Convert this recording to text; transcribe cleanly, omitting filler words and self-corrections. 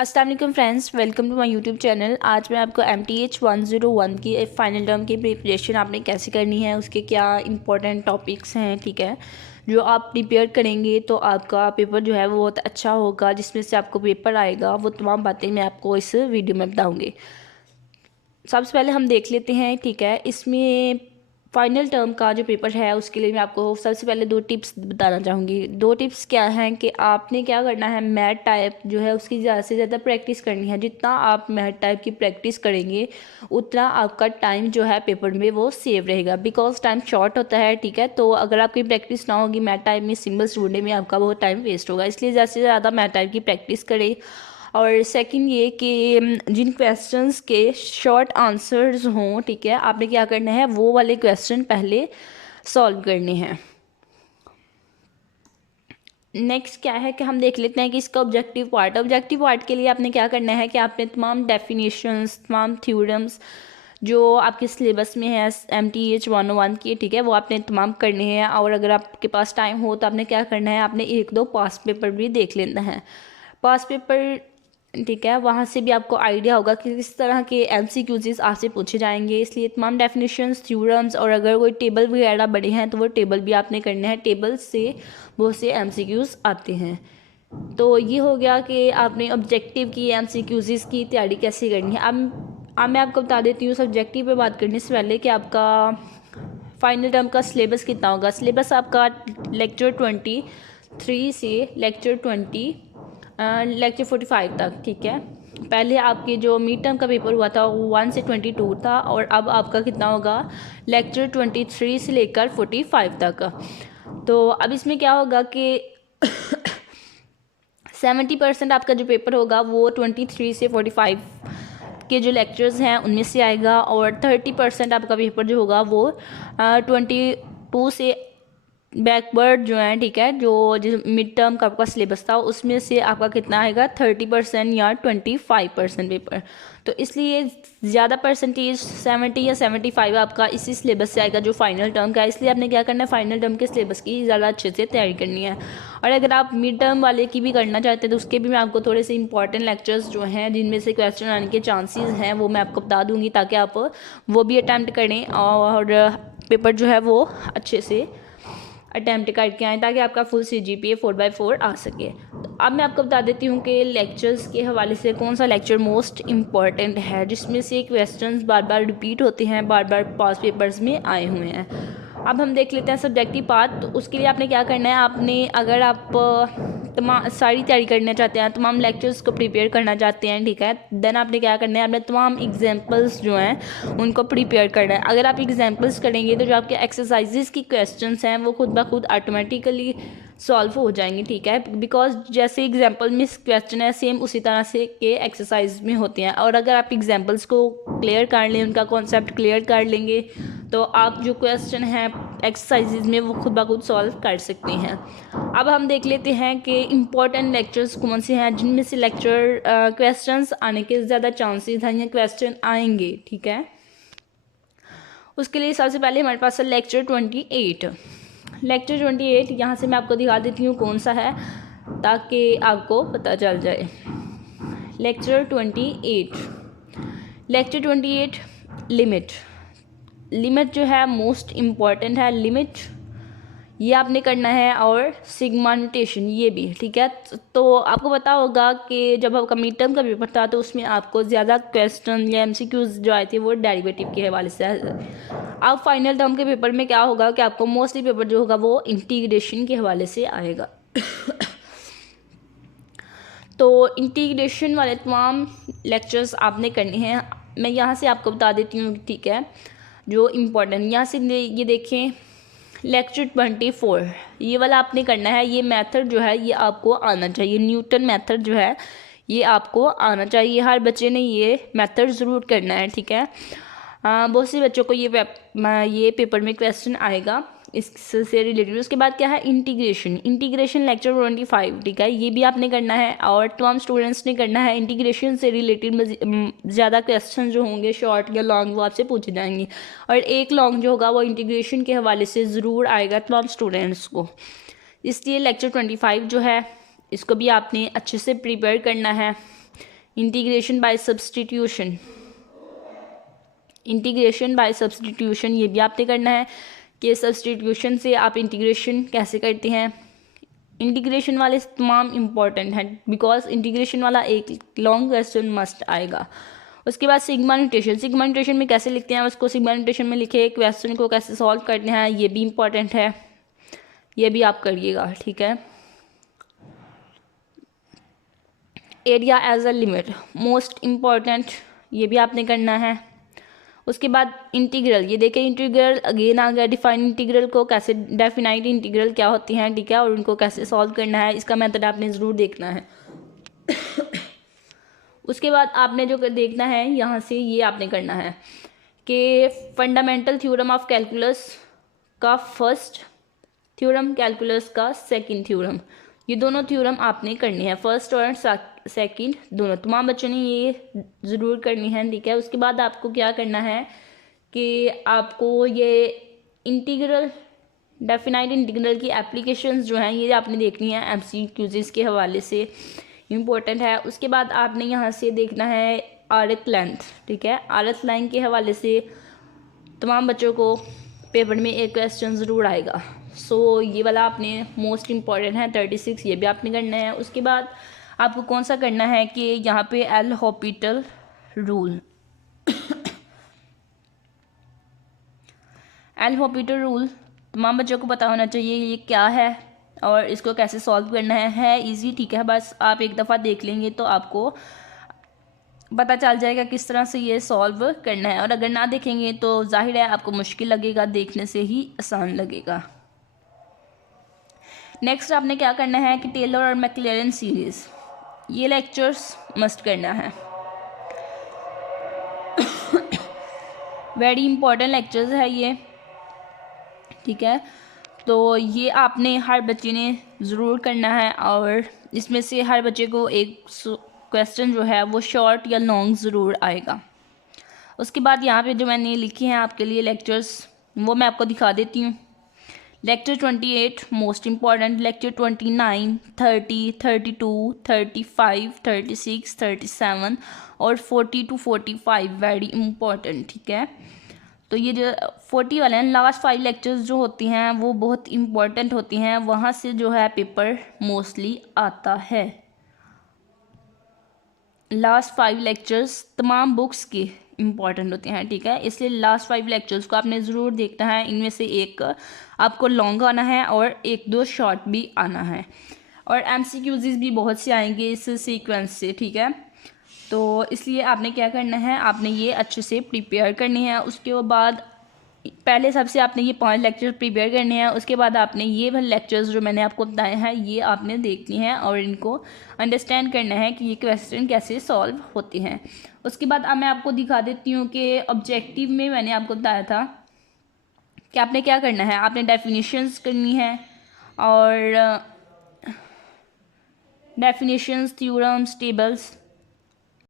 अस्सलाम वालेकुम friends, welcome to my YouTube channel. आज मैं आपको MTH 101 की फ़ाइनल टर्म की प्रिपरेशन आपने कैसे करनी है, उसके क्या इंपॉर्टेंट टॉपिक्स हैं, ठीक है, जो आप प्रिपेयर करेंगे तो आपका पेपर जो है वो बहुत अच्छा होगा, जिसमें से आपको पेपर आएगा, वो तमाम बातें मैं आपको इस वीडियो में बताऊँगी। सबसे पहले हम देख लेते हैं, ठीक है, इसमें फाइनल टर्म का जो पेपर है उसके लिए मैं आपको सबसे पहले 2 टिप्स बताना चाहूँगी। 2 टिप्स क्या हैं कि आपने क्या करना है, मैथ टाइप जो है उसकी ज़्यादा से ज़्यादा प्रैक्टिस करनी है। जितना आप मैथ टाइप की प्रैक्टिस करेंगे उतना आपका टाइम जो है पेपर में वो सेव रहेगा, बिकॉज टाइम शॉर्ट होता है, ठीक है। तो अगर आपकी प्रैक्टिस ना होगी मैथ टाइप में, सिंबल्स ढूंढने में आपका बहुत टाइम वेस्ट होगा, इसलिए ज़्यादा से ज़्यादा मैथ टाइप की प्रैक्टिस करें। और सेकंड ये कि जिन क्वेश्चंस के शॉर्ट आंसर्स हों, ठीक है, आपने क्या करना है, वो वाले क्वेश्चन पहले सॉल्व करने हैं। नेक्स्ट क्या है कि हम देख लेते हैं कि इसका ऑब्जेक्टिव पार्ट के लिए आपने क्या करना है कि आपने तमाम डेफिनेशंस, तमाम थ्योरम्स जो आपके सिलेबस में है MTH 101 की, ठीक है, वो आपने तमाम करने हैं। और अगर आपके पास टाइम हो तो आपने क्या करना है, आपने 1-2 पास पेपर भी देख लेना है। पास पेपर, ठीक है, वहाँ से भी आपको आइडिया होगा कि किस तरह के MCQs आपसे पूछे जाएंगे, इसलिए तमाम डेफिनेशंस, थ्योरम्स और अगर कोई टेबल वगैरह बने हैं तो वो टेबल भी आपने करने हैं। टेबल से बहुत से MCQs आते हैं। तो ये हो गया कि आपने ऑब्जेक्टिव की MCQs की तैयारी कैसे करनी है। अब मैं आपको बता देती हूँ सब्जेक्टिव पे बात करने से पहले कि आपका फाइनल टर्म का सिलेबस कितना होगा। सिलेबस आपका लेक्चर 23 से लेक्चर 45 तक, ठीक है। पहले आपके जो मिड टर्म का पेपर हुआ था वो 1 से 22 था, और अब आपका कितना होगा, लेक्चर 23 से लेकर 45 तक। तो अब इसमें क्या होगा कि 70% आपका जो पेपर होगा वो 23 से 45 के जो लेक्चर्स हैं उनमें से आएगा, और 30% आपका पेपर जो होगा वो 22 से बैकवर्ड जो है, ठीक है, जो मिड टर्म का आपका सिलेबस था उसमें से आपका कितना आएगा, 30% या 25% पेपर। तो इसलिए ज़्यादा परसेंटेज 70 या 75 आपका इसी सिलेबस से आएगा जो फाइनल टर्म का है। इसलिए आपने क्या करना है, फाइनल टर्म के सिलेबस की ज़्यादा अच्छे से तैयारी करनी है। और अगर आप मिड टर्म वाले की भी करना चाहते हैं तो उसके भी मैं आपको थोड़े से इंपॉर्टेंट लेक्चर्स जो हैं जिनमें से क्वेश्चन आने के चांसेस हैं वो मैं आपको बता दूंगी, ताकि आप वो भी अटैम्प्ट करें और पेपर जो है वो अच्छे से अटैम्प्ट करके आएँ, ताकि आपका फुल CGPA 4/4 आ सके। तो अब मैं आपको बता देती हूँ कि लेक्चर्स के हवाले से कौन सा लेक्चर मोस्ट इम्पॉर्टेंट है, जिसमें से क्वेश्चंस बार बार रिपीट होते हैं, बार बार पास पेपर्स में आए हुए हैं। अब हम देख लेते हैं सब्जेक्टिव पार्ट। तो उसके लिए आपने क्या करना है, आपने अगर आप तमाम सारी तैयारी करना चाहते हैं, तमाम लेक्चर्स को प्रिपेयर करना चाहते हैं, ठीक है, देन आपने क्या करना है, आपने तमाम एग्जांपल्स जो हैं उनको प्रिपेयर करना है। अगर आप एग्जांपल्स करेंगे तो जो आपके एक्सरसाइजेस की क्वेश्चंस हैं वो खुद ब खुद ऑटोमेटिकली सॉल्व हो जाएंगे, ठीक है, बिकॉज जैसे एग्जांपल में क्वेश्चन है सेम उसी तरह से के एक्सरसाइज में होते हैं। और अगर आप एग्जांपल्स को क्लियर कर लें, उनका कॉन्सेप्ट क्लियर कर लेंगे, तो आप जो क्वेश्चन हैं एक्सरसाइजेज में वो खुद ब खुद सॉल्व कर सकते हैं। अब हम देख लेते हैं कि इम्पॉर्टेंट लेक्चर्स कौन से हैं जिनमें से लेक्चर क्वेश्चंस आने के ज़्यादा चांसेस हैं या क्वेश्चन आएंगे, ठीक है। उसके लिए सबसे पहले हमारे पास है लेक्चर 28 यहाँ से मैं आपको दिखा देती हूँ कौन सा है, ताकि आपको पता चल जाए। लेक्चर 28 लिमिट जो है मोस्ट इम्पॉर्टेंट है। लिमिट ये आपने करना है, और सिग्मा नोटेशन ये भी, ठीक है। तो आपको पता होगा कि जब आपका मिड टर्म का पेपर था तो उसमें आपको ज़्यादा क्वेश्चन या MCQs जो आए थे वो डेरिवेटिव के हवाले से। अब फाइनल टर्म के पेपर में क्या होगा कि आपको मोस्टली पेपर जो होगा वो इंटीग्रेशन के हवाले से आएगा। तो इंटीग्रेशन वाले तमाम लेक्चर्स आपने करने हैं। मैं यहाँ से आपको बता देती हूँ, ठीक है, जो इम्पोर्टेंट यहाँ से ये देखें, लेक्चर 24 ये वाला आपने करना है। ये मेथड जो है ये आपको आना चाहिए, न्यूटन मेथड जो है ये आपको आना चाहिए। हर बच्चे ने ये मेथड ज़रूर करना है, ठीक है। बहुत से बच्चों को ये पेपर में क्वेश्चन आएगा इससे रिलेटेड। उसके बाद क्या है, इंटीग्रेशन लेक्चर 25, ठीक है, ये भी आपने करना है और तमाम स्टूडेंट्स ने करना है। इंटीग्रेशन से रिलेटेड ज़्यादा क्वेश्चन जो होंगे शॉर्ट या लॉन्ग वो आपसे पूछे जाएंगे, और एक लॉन्ग जो होगा वो इंटीग्रेशन के हवाले से ज़रूर आएगा तमाम स्टूडेंट्स को। इसलिए लेक्चर 25 जो है इसको भी आपने अच्छे से प्रिपेयर करना है। Integration by substitution, integration by substitution ये भी आपने करना है कि सब्सटीट्यूशन से आप इंटीग्रेशन कैसे करते हैं। इंटीग्रेशन वाले तमाम इम्पॉर्टेंट हैं बिकॉज इंटीग्रेशन वाला एक लॉन्ग क्वेश्चन मस्ट आएगा। उसके बाद सिग्मा नोटेशन, सिग्मा नोटेशन में कैसे लिखते हैं उसको सिग्मा नोटेशन में लिखे, क्वेश्चन को कैसे सॉल्व करते हैं ये भी इम्पॉर्टेंट है, ये भी आप करिएगा, ठीक है। Area as a limit most important, ये भी आपने करना है। उसके बाद इंटीग्रल, ये देखें इंटीग्रल अगेन आ गया, डिफाइन इंटीग्रल को कैसे, डेफिनाइट इंटीग्रल क्या होती हैं, ठीक है, और उनको कैसे सॉल्व करना है, इसका मेथड आपने ज़रूर देखना है। उसके बाद आपने जो देखना है यहाँ से ये आपने करना है कि फंडामेंटल थ्योरम ऑफ कैलकुलस का फर्स्ट थ्योरम, कैलकुलस का सेकंड थ्योरम, ये दोनों थ्योरम आपने करनी है, फर्स्ट और सेकंड दोनों, तमाम बच्चों ने ये ज़रूर करनी है, ठीक है। उसके बाद आपको क्या करना है कि आपको ये इंटीग्रल, डेफिनाइट इंटीग्रल की एप्लीकेशंस जो हैं ये आपने देखनी है एमसीक्यूज़ के हवाले से, इम्पोर्टेंट है। उसके बाद आपने यहाँ से देखना है आर्क लेंथ, ठीक है, आर्क लाइन के हवाले से तमाम बच्चों को पेपर में एक क्वेश्चन ज़रूर आएगा। सो ये वाला आपने मोस्ट इम्पॉर्टेंट है 36, ये भी आपने करना है। उसके बाद आपको कौन सा करना है कि यहाँ पे L Hôpital rule, L Hôpital rule तमाम बच्चों को पता होना चाहिए ये क्या है और इसको कैसे सॉल्व करना है इजी, ठीक है। बस आप एक दफ़ा देख लेंगे तो आपको पता चल जाएगा किस तरह से ये सॉल्व करना है, और अगर ना देखेंगे तो जाहिर है आपको मुश्किल लगेगा, देखने से ही आसान लगेगा। नेक्स्ट आपने क्या करना है कि टेलर और मैक्लेरन सीरीज़, ये लेक्चर्स मस्ट करना है, वेरी इंपॉर्टेंट लेक्चर्स है ये, ठीक है। तो ये आपने हर बच्चे ने ज़रूर करना है और इसमें से हर बच्चे को एक क्वेश्चन जो है वो शॉर्ट या लॉन्ग ज़रूर आएगा। उसके बाद यहाँ पे जो मैंने लिखे हैं आपके लिए लेक्चर्स वो मैं आपको दिखा देती हूँ। लेक्चर 28 मोस्ट इम्पॉर्टेंट, लेक्चर 29, 30, 32, 35, 36, 37 और 40 to 45 वेरी इम्पॉर्टेंट, ठीक है। तो ये जो 40 वाले हैं, लास्ट 5 लेक्चर्स जो होती हैं वो बहुत इम्पॉर्टेंट होती हैं, वहाँ से जो है पेपर मोस्टली आता है। लास्ट 5 लेक्चर्स तमाम बुक्स के इम्पॉर्टेंट होते हैं, ठीक है, इसलिए लास्ट 5 लेक्चर्स को आपने ज़रूर देखना है। इनमें से एक आपको लॉन्ग आना है और एक दो शॉर्ट भी आना है, और एमसीक्यूज़ भी बहुत से आएंगे इस सीक्वेंस से, ठीक है। तो इसलिए आपने क्या करना है, आपने ये अच्छे से प्रिपेयर करनी है। उसके बाद पहले सबसे आपने ये 5 लेक्चर प्रिपेयर करने हैं, उसके बाद आपने ये वाले लेक्चर्स जो मैंने आपको बताए हैं ये आपने देखनी है और इनको अंडरस्टैंड करना है कि ये क्वेश्चन कैसे सॉल्व होते हैं। उसके बाद अब मैं आपको दिखा देती हूँ कि ऑब्जेक्टिव में मैंने आपको बताया था कि आपने क्या करना है, आपने डेफिनेशंस करनी है और डेफिनेशंस, थ्योरम्स, टेबल्स